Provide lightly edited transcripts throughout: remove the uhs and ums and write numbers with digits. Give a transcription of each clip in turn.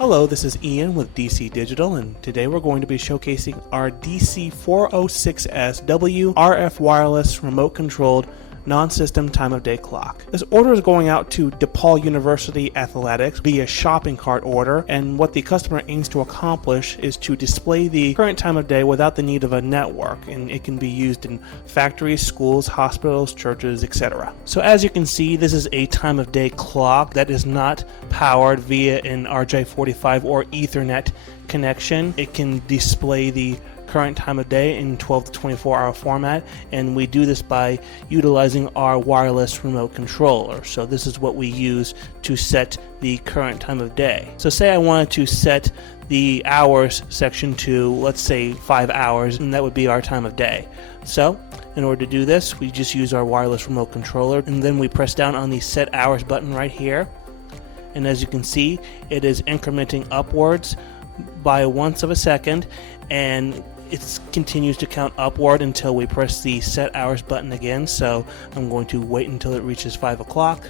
Hello, this is Ian with DC Digital, and today we're going to be showcasing our DC-406S-W RF wireless remote controlled non-system time of day clock. This order is going out to DePaul University Athletics via shopping cart order, and what the customer aims to accomplish is to display the current time of day without the need of a network, and it can be used in factories, schools, hospitals, churches, etc. So as you can see, this is a time of day clock that is not powered via an RJ45 or Ethernet connection. It can display the current time of day in 12 to 24 hour format, and we do this by utilizing our wireless remote controller. So this is what we use to set the current time of day. So say I wanted to set the hours section to, let's say, 5 hours, and that would be our time of day. So in order to do this, we just use our wireless remote controller, and then we press down on the set hours button right here, and as you can see, it is incrementing upwards by 1/1 of a second, and it continues to count upward until we press the set hours button again. So I'm going to wait until it reaches 5 o'clock.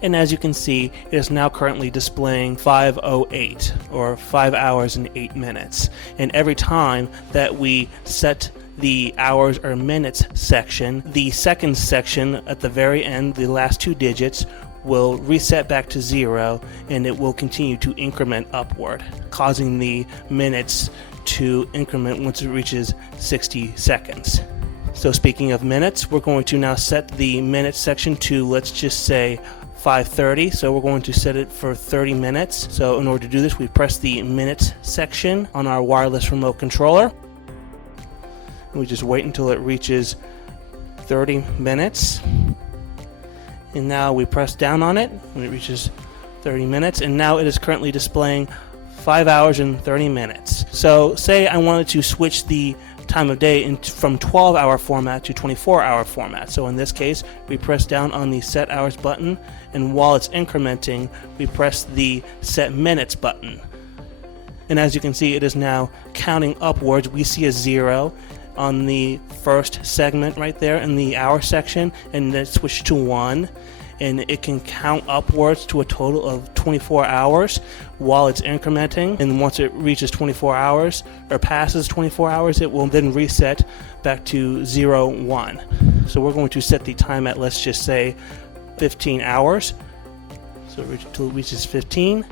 And as you can see, it is now currently displaying 5:08 or 5 hours and 8 minutes. And every time that we set the hours or minutes section, the seconds section at the very end, the last 2 digits, will reset back to 0, and it will continue to increment upward, causing the minutes to increment once it reaches 60 seconds. So speaking of minutes, we're going to now set the minutes section to, let's just say, 5:30. So we're going to set it for 30 minutes. So in order to do this, we press the minutes section on our wireless remote controller, and we just wait until it reaches 30 minutes. And now we press down on it when it reaches 30 minutes, and now it is currently displaying 5 hours and 30 minutes. So say I wanted to switch the time of day from 12-hour format to 24-hour format. So in this case, we press down on the set hours button, and while it's incrementing, we press the set minutes button. And as you can see, it is now counting upwards. We see a 0 on the first segment right there in the hour section, and then switch to 1, and it can count upwards to a total of 24 hours while it's incrementing. And once it reaches 24 hours or passes 24 hours, it will then reset back to 0-1. So we're going to set the time at, let's just say, 15 hours. So until it reaches 15.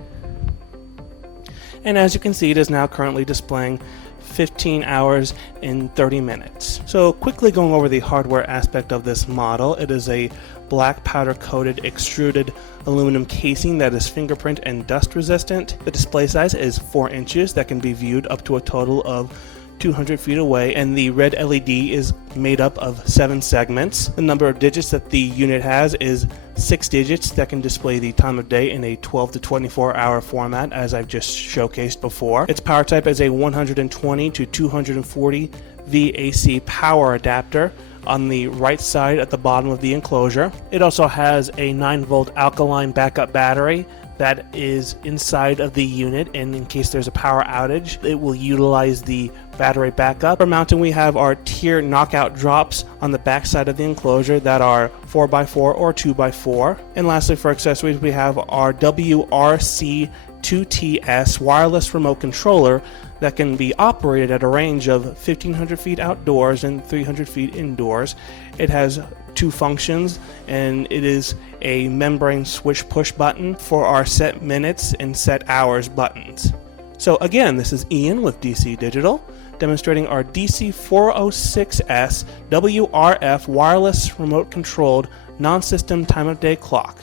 And as you can see, it is now currently displaying 15 hours and 30 minutes. So quickly going over the hardware aspect of this model, it is a black powder coated extruded aluminum casing that is fingerprint and dust resistant. The display size is 4 inches that can be viewed up to a total of 200 feet away, and the red LED is made up of 7 segments. The number of digits that the unit has is 6 digits that can display the time of day in a 12 to 24 hour format, as I've just showcased before. Its power type is a 120 to 240 VAC power adapter on the right side at the bottom of the enclosure. It also has a 9-volt alkaline backup battery that is inside of the unit, and in case there's a power outage, it will utilize the battery backup. For mounting, we have our tier knockout drops on the back side of the enclosure that are 4x4 or 2x4. And lastly, for accessories, we have our WRC2TS wireless remote controller that can be operated at a range of 1,500 feet outdoors and 300 feet indoors. It has 2 functions, and it is a membrane switch push button for our set minutes and set hours buttons. So again, this is Ian with DC Digital, demonstrating our DC-406S-W RF wireless remote controlled non-system time of day clock.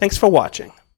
Thanks for watching.